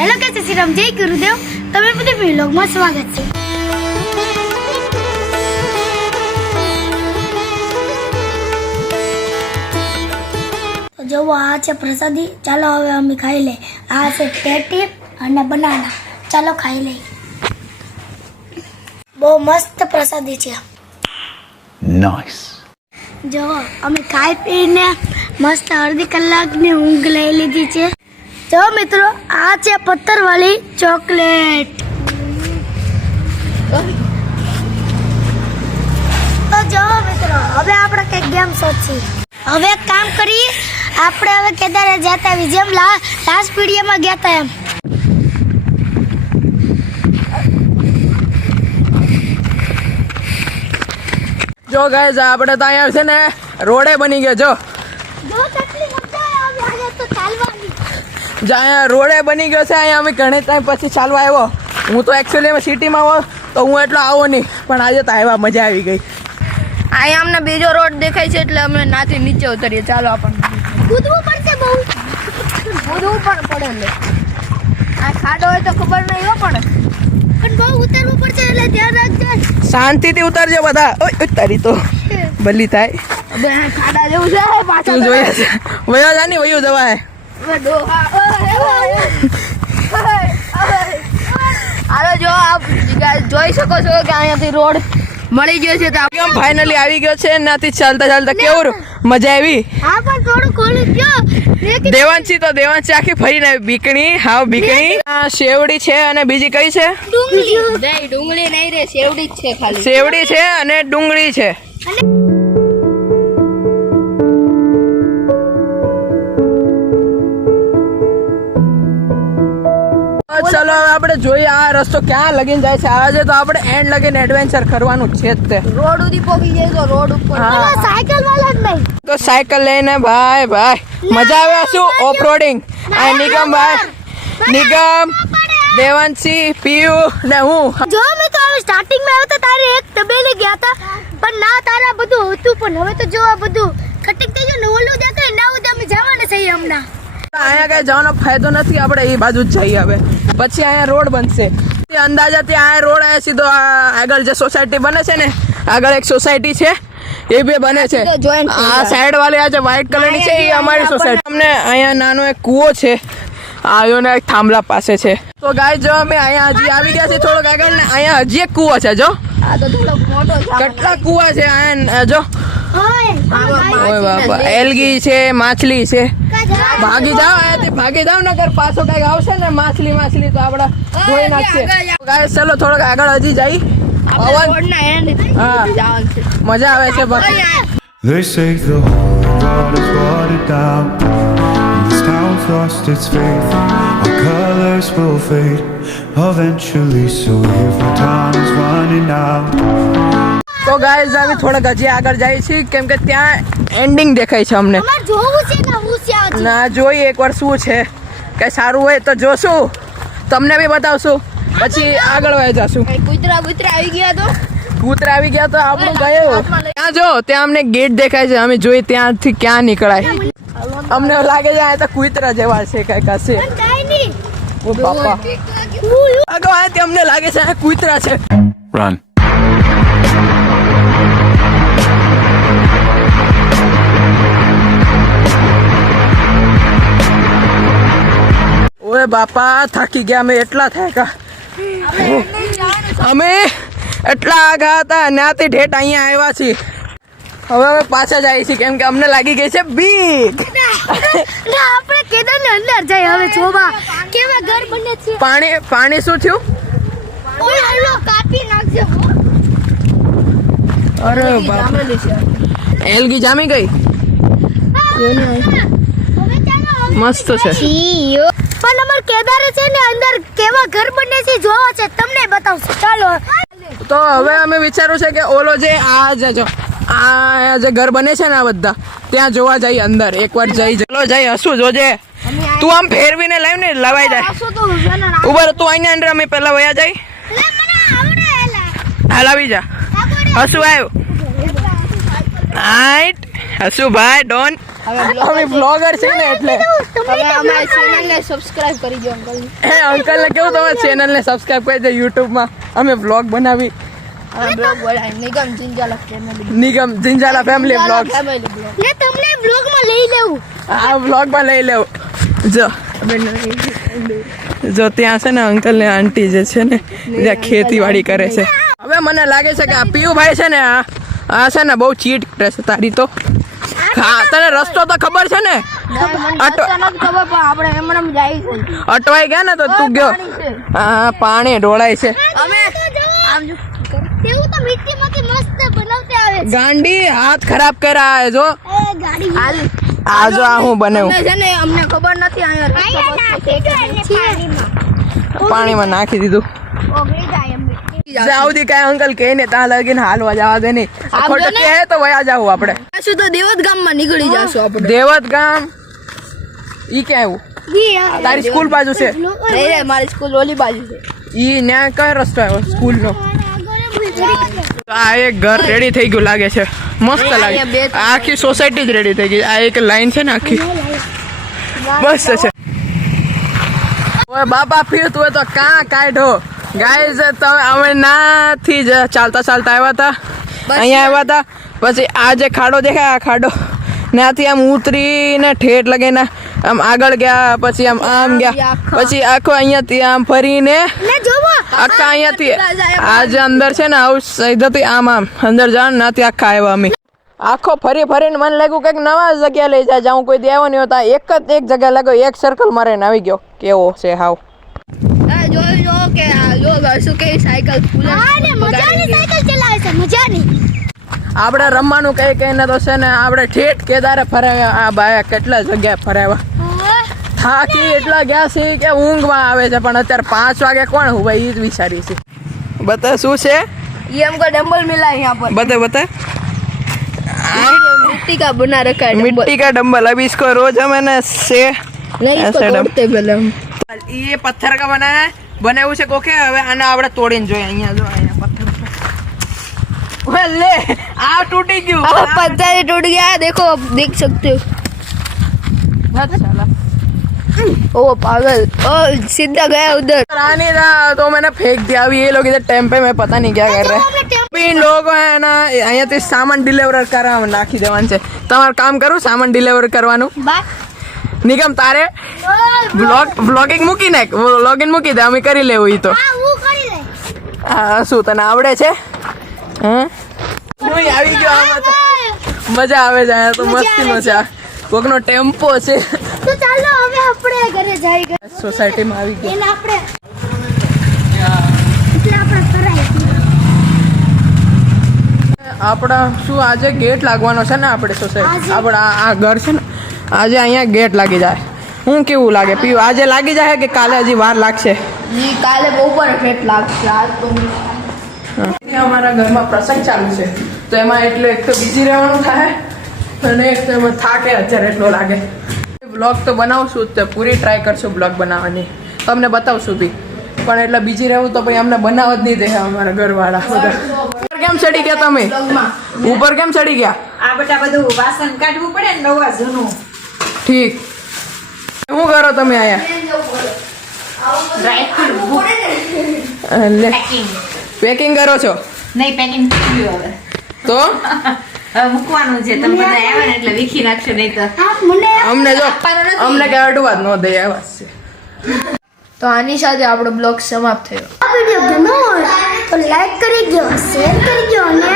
Hello કેસે શ્રીરામ જય ગુરુદેવ તમે બધી વ્લોગમાં સ્વાગત છે। તો જો આ છે પ્રસાદી, ચાલો હવે અમે ખાઈ લે। આ છે પેટી અને બનાના, ચાલો ખાઈ લે। બહુ મસ્ત પ્રસાદી છે। નાઇસ। જો અમે ખાઈ પીને મસ્ત અડધી કલાકની ઊંઘ લઈ લીધી છે। જો મિત્રો આ છે પથ્થરવાળી ચોકલેટ। તો જો મિત્રો હવે આપણે કઈ ગેમ શોધીએ। હવે એક કામ કરીએ, આપણે હવે કેદારે જતા જેમ લાસ્ટ પીડીએમાં ગયા હતા એમ। જો ગાઈસ આપણે તો અહીંયા છે ને રોડે બની ગયો। જો જો કેટલી મજા આવે આજે તો ચાલવાની। અહીંયા રોડે બની ગયો છે। અહીંયા અમે ઘણી ટાઈમ પછી ચાલવા આવ્યો। હું તો એકચ્યુઅલી સિટીમાં હોઉં તો હું એટલો આવો નહીં, પણ આજે તો આવ્યા, મજા આવી ગઈ। અહીંયા અમને બીજો રોડ દેખાય છે એટલે અમે નાથી નીચે ઉતરીએ। ચાલો આપણને કૂદવું પડશે બહુ, કૂદવું પણ પડે લે। આ ખાડો હોય તો ખબર નહીં હો પડે, પણ બહુ ઉતરવું પડશે એટલે ધ્યાન રાખજો। શાંતિથી ઉતરજો બધા। ઓય તારી તો બલી થાય। બે ખાડા જેવું છે પાછળ તું જોયા છે? વયો જા ની વયો જવાય। હાલો જો આપ જોઈ શકો છો કે અહીંયાથી રોડ મળી ગયો છે। તો કેમ ફાઇનલી આવી ગયો છે। નાથી ચાલતા ચાલતા કેવું મજા આવી। હા પણ થોડું ખોલી ગયો। દેવાંશી આખી ફરીને આવી। બીકણી, હાવ બીકણી। આ શેવડી છે અને બીજી કઈ છે? ડુંગળી નહીં રે, સેવડી જ છે ખાલી। સેવડી છે અને ડુંગળી છે। ચલો હવે આપણે જોઈએ આ રસ્તો ક્યાં લગીને જાય છે। આજે તો આપણે એન્ડ લગીને એડવેન્ચર કરવાનું છે જ તે। રોડ સુધી પહોંચી જાય તો રોડ ઉપર હા। સાયકલ વાળા જ નહીં તો સાયકલ લઈને ભાઈ મજા આવે। શું ઓફ રોડિંગ? આ નિગમ દેવાંશી, પિયુ ને હું। જો મેં તો સ્ટાર્ટિંગમાં આવ્યો તો તારે એક તબેલે ગયા હતા, પણ ના તારા બધું હતું, પણ હવે તો જો આ બધું ખટીક થઈ ગયું ને ઓલું દેખાય ના ઉદા અમે જવાના છીએ હમણાં। અહીંયા કઈ જવાનો ફાયદો નથી, આપણે એ બાજુ જ જઈએ હવે। પછી અહીંયા રોડ બનશે અંદાજા ત્યાં રોડ અહીંયા સીધો આગળ જે સોસાયટી બને છે ને, આગળ એક સોસાયટી છે એ બે બને છે। આ સાઈડ વાળી આ જે વ્હાઈટ કલરની છે એ અમારી સોસાયટી। અમને અહીંયા નાનો એક કૂવો છે, આયો ને એક થાંભલા પાસે છે। તો ગાય જો અમે અહીંયા હજી આવી ગયા છે થોડોક આગળ ને અહીંયા હજી એક કૂવો છે। જો આ તો થોડો મોટો છે। કેટલા કૂવા છે અહીંયા જો। ઓય બાપા, એલગી છે, માછલી છે। ભાગી જાઓ અહીંયાથી, ભાગી જાઓ નકર પાછો કઈક આવશે ને માછલી તો આપડા ધોઈ નાખશે। ગાઈસ ચલો થોડોક આગળ હજી જઈ। રોડના એન્ડ હા જવાનું છે, મજા આવે છે બાકી। They say the whole world is watered down, and this town's lost its faith. Our colors will fade eventually, so if our time is running out. તો ગાઈસ અમે થોડોક હજી આગળ જઈએ છીએ, કેમ કે ત્યાં એન્ડિંગ દેખાય છે અમને। અમાર જોવું છે ને હું છે ના જોઈએ એકવાર શું છે, કઈ સારું હોય તો જોશું, તમને બી બતાવશું, પછી આગળ વહી જશું। કૂતરા આવી ગયા તો કૂતરા આવી ગયા તો આપણું ગયું। ત્યાં જો ત્યાં અમને ગેટ દેખાય છે, અમે જોઈએ ત્યાંથી ક્યાં નીકળાય। અમને એવું લાગે છે આ તો કૂતરા જેવા છે કઈક હશે। ઓ બાપા, આગળ અમને લાગે છે આ કૂતરા છે। Run. ઓએ બાપા થાકી ગયા અમે, એટલા થાક્યા અમે, એટલા આગા હતા ત્યાંથી ઠેઠ અહીંયા આવ્યા છીએ। હવે અમે પાછા જઈએ છીએ કેમ કે અમને લાગી ગઈ છે બીક। આપણે કેદારની અંદર જઈએ હવે જોવા કેવા ઘર બને છે। પાણી શું થયું? ઓય હલો કાપી નાખજો। અરે બાપા, એલગી જામી ગઈ, મસ્ત છે। પણ અમાર કેદારે છે ને અંદર કેવા ઘર બને છે જોવા છે, તમને બતાવશું ચાલો। તો હવે અમે વિચાર્યું છે કે ઓલો જે આ જે ઘર બને છે ને આ બધા, ત્યાં જોવા જઈએ અંદર એકવાર જઈ। ચલો જઈ, હસું જોજે તું, આમ ફેરવીને લાવ ને લવાઈ જાય। ઉભર તું અહીંયા અંદર, અમે પેલા વયા જાય। હાલ આવી જા, હસું આવ્યું। રાઈટ હસુભાઈ ડોન અમે બ્લોગર છે ને એટલે હવે અમારી ચેનલને સબસ્ક્રાઇબ કરી દો અંકલ. અંકલ ને કેવું તમારી ચેનલ ને સબસ્ક્રાઇબ કરી દે યુટ્યુબ માં અમે બ્લોગ બનાવી અમે બ્લોગ બનાવી નિગમ જિંજાલા ફેમિલી નિગમ જિંજાલા ફેમિલી બ્લોગ ફેમિલી બ્લોગ. ને તમને બ્લોગમાં લઈ લેવું. આ બ્લોગ માં લઈ લેવું જો ત્યાં છે ને અંકલ ને આંટી જે છે ને ત્યાં ખેતીવાડી કરે છે. હવે મને લાગે છે કે આ પીયુભાઈ છે ને આ છે ને બહુ ચીટ કરે છે તારી તો. હા તને રસ્તો તો ખબર છે ને અચાનક ખબર પણ આપણે એમનેમ જાય છે. અટવાઈ ગયા ને તો તું ગયો હા પાણી ઢોળાય છે અમે આમ જો તેવું તો મિટ્ટીમાંથી મસ્ત બનાવતે આવે છે. ગાંડી હાથ ખરાબ કર્યા જો એ ગાડી હાલ આ જો આ હું બનાવું અમને છે ને અમને ખબર નથી અહીંયા પાણીમાં નાખી દીધું ઓગળી જાય એમ મિટ્ટી. જાઉદી કઈ અંકલ કે ને ત્યાં લગીને હાલવા જવા દે નહીં ખોટું કહે તો વયા જાવ આપણે શું તો દેવત ગામમાં નીકળી જાશું આપણે. દેવત ગામ ઈ ક્યાં આવ્યું જી આ તારી સ્કૂલ બાજુ છે નહીં રે મારી સ્કૂલ ઓલી બાજુ છે. ઈ ન્યા કયો રસ્તો આવ્યો સ્કૂલ નો આ એક ઘર રેડી થઈ ગયું લાગે છે મસ્ત લાગે આ આખી સોસાયટી જ રેડી થઈ ગઈ આ એક લાઈન છે ને આખી મસ્ત છે ઓય બાપા ફીરતું હોય તો કાં કાઢો ગાઈઝ તમે અમે નાથી જ ચાલતા ચાલતા આવ્યા હતા અહીંયા આવ્યા હતા પછી આ જે ખાડો દેખાય આ ખાડો ત્યાંથી આમ ઉતરીને ઠેઠ લગીને આમ આગળ ગયા પછી આમ ગયા પછી આખો અહીંયાથી આમ ફરીને આખા અહીંયાથી આ જે અંદર છે ને હાઉસ સીધાથી આમ અંદર જાણ નાથી આખા આવ્યા અમે આખો ફરીને મને લાગ્યું કંઈક નવા જગ્યા લઈ જાય જાઉં કોઈ દેવો નહીં હોતા એક જ એક જગ્યા લાગ્યો એક સર્કલ મારીને આવી ગયો કેવો છે હાવ જો કે જો શું કે સાયકલ ફૂલે આને મજાની સાયકલ ચલાવે છે મજાની. આપણે રમવાનું કઈ કઈને તો છે ને આપણે ઠેઠ કેદારે ફરાવ્યા આ બાયા કેટલા જગ્યાએ ફરાવ્યા થાકી એટલા ગયા છે કે ઊંઘમાં આવે છે પણ અત્યારે 5 વાગે કોણ હું ભાઈ ઈ જ વિચારી છે બતા શું છે ये हमको डंबल मिला है यहाँ पर. बता मिट्टी का बना रखा है डंबल. मिट्टी का डंबल अभी इसको रोज हम है ना से नहीं इसको ऐसे तोड़ते पहले हम. ये पत्थर का बना है बने हुए से कोके હવે આને આપણે તોડીને જોઈએ અહીંયા જો અહીંયા પથ્થર ઓય લે આ તૂટી ગયું अब पत्थर ही टूट गया है देखो आप देख सकते हो. ओ पागल ओ सीधा गया उधर. रानी था तो मैंने फेंक दिया अभी ये लोग इधर टेम्पे में पता नहीं क्या कर रहे हैं अभी इन लोगों है ना અહીંયાથી સામાન ડિલિવર કરવા નાખી દેવાનું છે તમારું કામ કરું સામાન ડિલિવર કરવાનું નિગમ તારે વ્લોગિંગ મૂકી નાખ વ્લોગિંગ મૂકી દે અમે કરી લેવું ઈ તો હા હું કરી લે. હા શું તને આવડે છે હા હું આવી ગયો આમાં તો મજા આવે છે અહીંયા તો મસ્તીનો છે આ કોકનો ટેમ્પો છે તો ચાલો હવે આપણે ઘરે જઈએ. સોસાયટીમાં આવી ગયો એને આપણે એટલે આપણે કરાય. આપણા શું આજે ગેટ લાગવાનો છે ને આપણે સોસાયટી આપણા આ ઘર છે ને આજે અહીંયા ગેટ લાગી જાય હું કેવું લાગે પીવું આજે લાગી જાય કે કાલે હજી વાર લાગશે जी काले ऊपर फेट लागશે આજ તો અમારા ઘરમાં પ્રસંગ ચાલુ છે તો એમાં એટલે એક તો બીજી રહેવાનું થાય અને એક તો એમાં થાકે અત્યારે એટલો લાગે બ્લોગ તો બનાવશું જ તે પૂરી ટ્રાય કરશું બ્લોગ બનાવવાની તમને બતાવશું બી પણ એટલે બીજી રહેવું તો ભાઈ અમને બનાવ જ નહીં દે અમારા ઘરવાળા બધા ઉપર કેમ ચડી ગયા તમે ઉપર કેમ ચડી ગયા આ બેટા બધું વાસણ કાઢવું પડે ને નવા જૂનું ઠીક શું કરો તમે અહીંયા લે પેકિંગ કરો છો નહીં પેકિંગ થયું હવે તો હવે મૂકવાનું છે તમે બધા આવે ને એટલે વીખી નાખશો નહીં તો હા મને અમને જો અમને કે અડવા જ ન દે આવા છે તો આની સાથે આપણો બ્લોગ સમાપ્ત થયો. આ વિડિયો ગમ્યો હોય તો લાઈક કરી દો શેર કરી દો અને